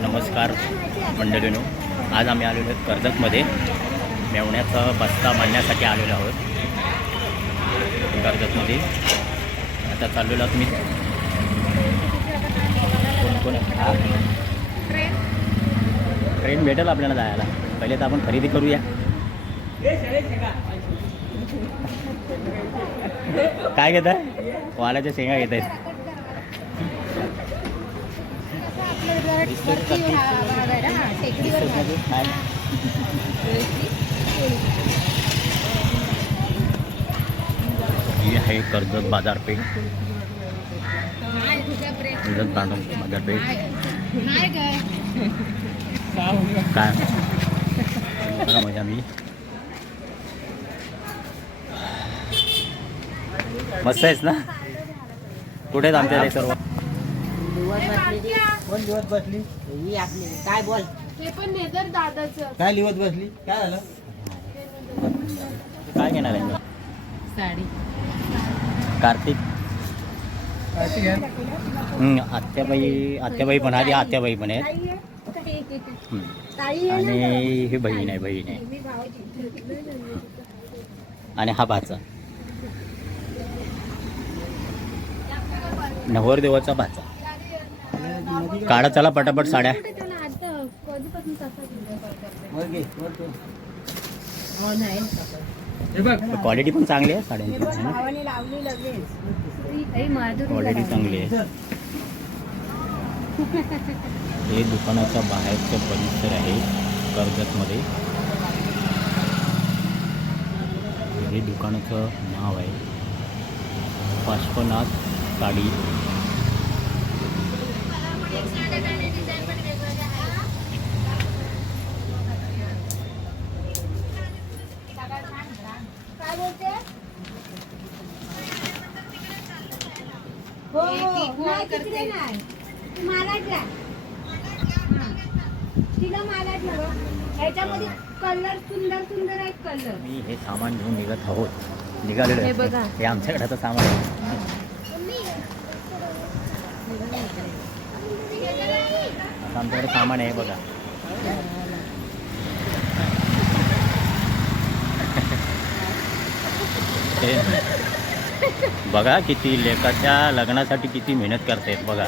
नमस्कार मंडळीनो. आज आम्ही आलेलो आहोत कर्जतमध्ये. मेवण्याचा बस्ता मांडण्यासाठी आलेलो आहोत. कर्जतमध्ये. आता चाललेलो आहोत मी. कोण कोण ट्रेन भेटेल आपल्याला जायला. पहिले तर आपण खरेदी करूया. काय घेत आहे वालाच्या शेंगा घेत आहेत ही आहे कर्जत बाजारपेठ कर्जत बाजार- बाजारपेठ काय? बघा मजा मी. मस्त आहेस ना? कुठे हे सर्व कोण लिवत बसली? ही आपली. काय बोल? हे पण नेदर दादाचं. काय लिवत बसली? काय झालं? काय घेणार आहे? साडी. कार्तिक. हम्म, आत्याबाई आत्याबाई पण आधी आत्याबाई पण आहेत. हम्म. आणि ही बहीण आहे बहीण आहे. आणि हा भाचा. नवरदेवाचा भाचा. काढा चला पटापट साड्या. क्वालिटी पण चांगली आहे साड्यांची. क्वालिटी चांगली आहे. हे दुकानाच्या बाहेरचं परिसर आहे कर्जतमध्ये. हे दुकानाचं नाव आहे पार्श्वनाथ साडी. हो हो नाही तिकडे नाही हा. तिला बघ. ह्याच्यामध्ये कलर सुंदर सुंदर आहेत कलर मी हे सामान घेऊन निघत आहोत निघालेलो हे. बघा. हे आमच्याकडे आता सामान आहे आता आमच्याकडे सामान आहे बघा. बघा किती लेकाच्या लग्नासाठी किती मेहनत करतायत बघा.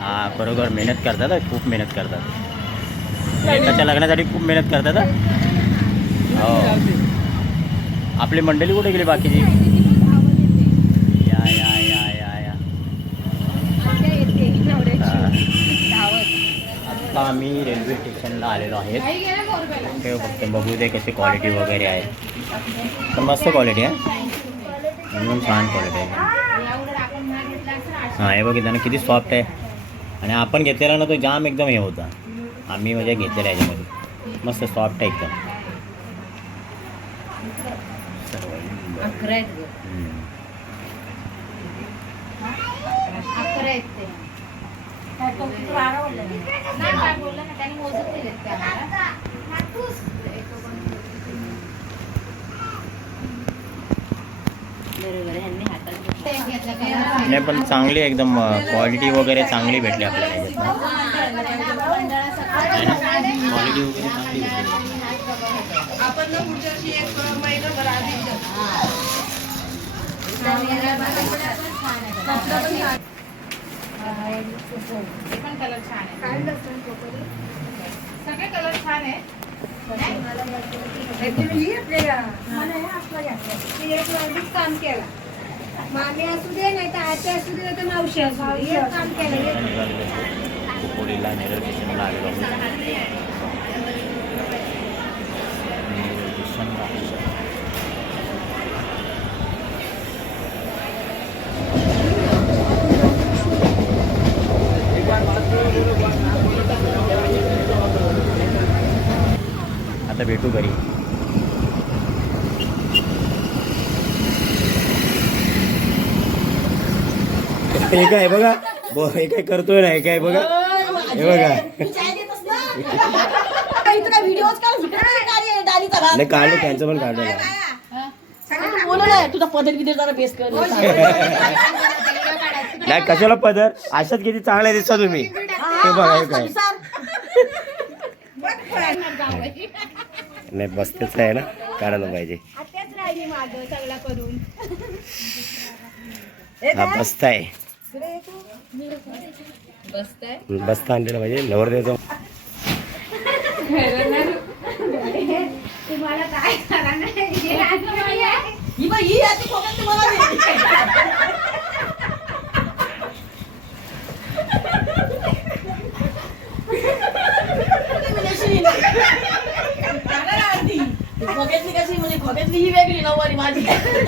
हा बरोबर मेहनत करतात खूप मेहनत करतात. लेकाच्या लग्नासाठी खूप मेहनत करतात हो. आपली मंडळी कुठे गेली बाकीची या या या या या आता आम्ही रेल्वे स्टेशनला आलेलो आहेत ते फक्त बघू दे कशी क्वालिटी वगैरे आहे. पण मस्त क्वालिटी आहे. एकदम छान क्वालिटी आहे. हां हे बघितलं ना किती सॉफ्ट आहे. आणि आपण घेतलेला ना तो जाम एकदम हे होता. आम्ही म्हणजे घेतलेला याच्यामध्ये. मस्त सॉफ्ट आहे एकदम. अकरा आहेत काय बोललं ना दिलेत नाही पण चांगली एकदम क्वालिटी वगैरे चांगली भेटली आपल्याला क्वालिटी वगैरे चांगली भेटली. ते पण कलर छान आहे. सगळे कलर छान आहे काम केलं. मामी असू दे नाही तर आजी असू दे तर मावशी असू दे. काम केलं कुपोलीला नेरळ स्टेशनला आलेलो आहोत नेरळ स्टेशनला भेटू घरी. हे काय बघा? बो हे काय करतोय ना हे काय बघा? हे बघा. नाही काढलं त्यांचं पण काढलं. तुझा पदर बिदर जरा बेस कर. नाही कशाला पदर? अशात किती चांगल्या दिसता तुम्ही. ते बघाय काय? नाही बसतेच आहे ना? काढायला पाहिजे. हा बसता आहे बसताय. बसता आणलेला पाहिजे नवरदेवचा तुम्हाला काय money.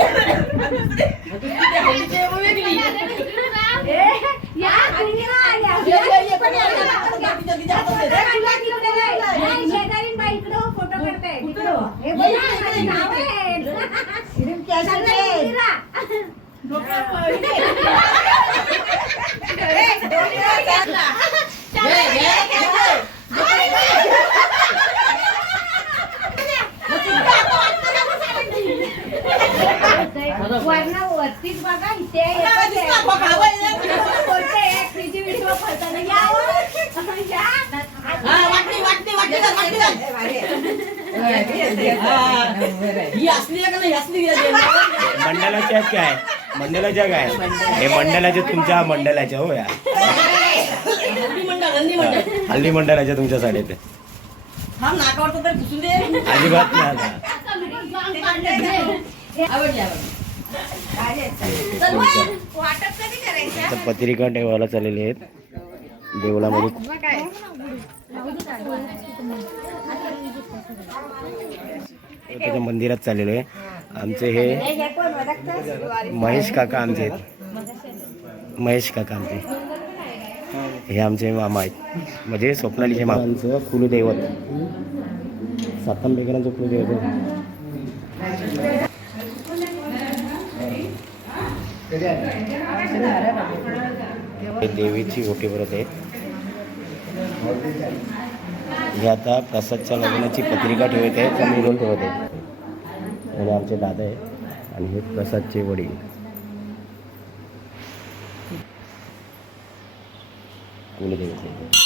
ही आहेत काय? मंडलाच्या काय? हे मंडलाच्या तुमच्या मंडलाच्या हो या. हल्ली मंडळ हल्ली मंडळ हल्ली मंडलाच्या तुमच्या साडीत अजिबात नाही पत्रिका ठेवायला चाललेले आहेत. देवळामध्ये त्याच्या मंदिरात चाललेलो आहे. आमचे हे? महेश काका आमचे आहेत. महेश काका आमचे. हे आमचे मामा आहेत. म्हणजे स्वप्नालीचे मामांचं कुलदैवत. सातम बेकरांचं कुलदैवत. हे देवीची ओटी भरत आहे हे आता प्रसादच्या लग्नाची पत्रिका ठेवत आहे का मिळून ठेवत आहे आणि आमचे दादा आहे आणि हे प्रसादचे वडील. कुलदेवते.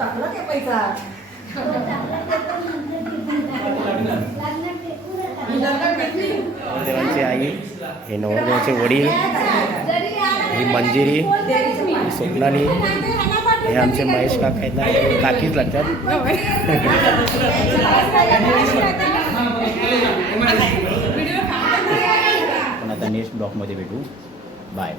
टाकला काय पैसा? देवांची आई हे नवरदेवाचे वडील ही मंजिरी ही स्वप्नाली हे आमचे महेश काका आहेत काकीच लागतात. पण आता नेक्स्ट ब्लॉकमध्ये भेटू. बाय